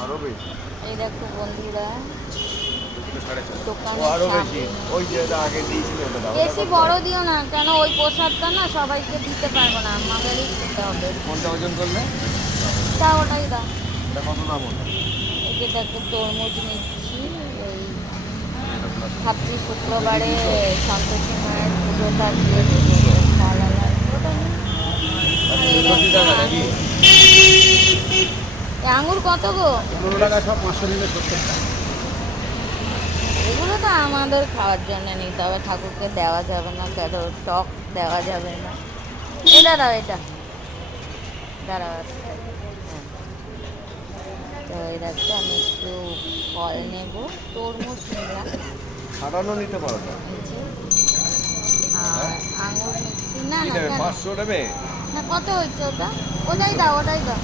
আরো বেশি। এই দেখো বন্ধুরা বেশি বড় দিও না, কেন ওই প্রসাদটা না সবাইকে দিতে পারবো না, আমাদেরই খেতে হবে। কোনটা ওজন করলে? তা ওটাই দাও। এটা কত দাম হলো? এই যে দেখো তরমুজ নিচ্ছি। এই ভাবছি শুক্রবারে সন্তোষী মায়ের পুজোটা দিয়ে দেবো, ফল লাগবে। আর এই দেখো আঙুর। এই আঙুর কত গো? 15 টাকা সব, 500 নিলে 70 টাকা। এগুলো তো আমাদের খাওয়ার জন্য নিতে হবে, ঠাকুরকে দেওয়া যাবে না, কেন টক দেওয়া যাবে না। এটা দাও, এটা দাঁড়াও একটা। হ্যাঁ, তো এই দেখো আমি একটু ফল নেব, তরমুজ নিলাম, সাধারণ নিতে পারো তো। এই যে, আর আঙুর নিচ্ছি। না কি না নেবে? কেন, 500 নেবে? না কত হয়েছে ওটা? ওটাই দাও, ওটাই দাও।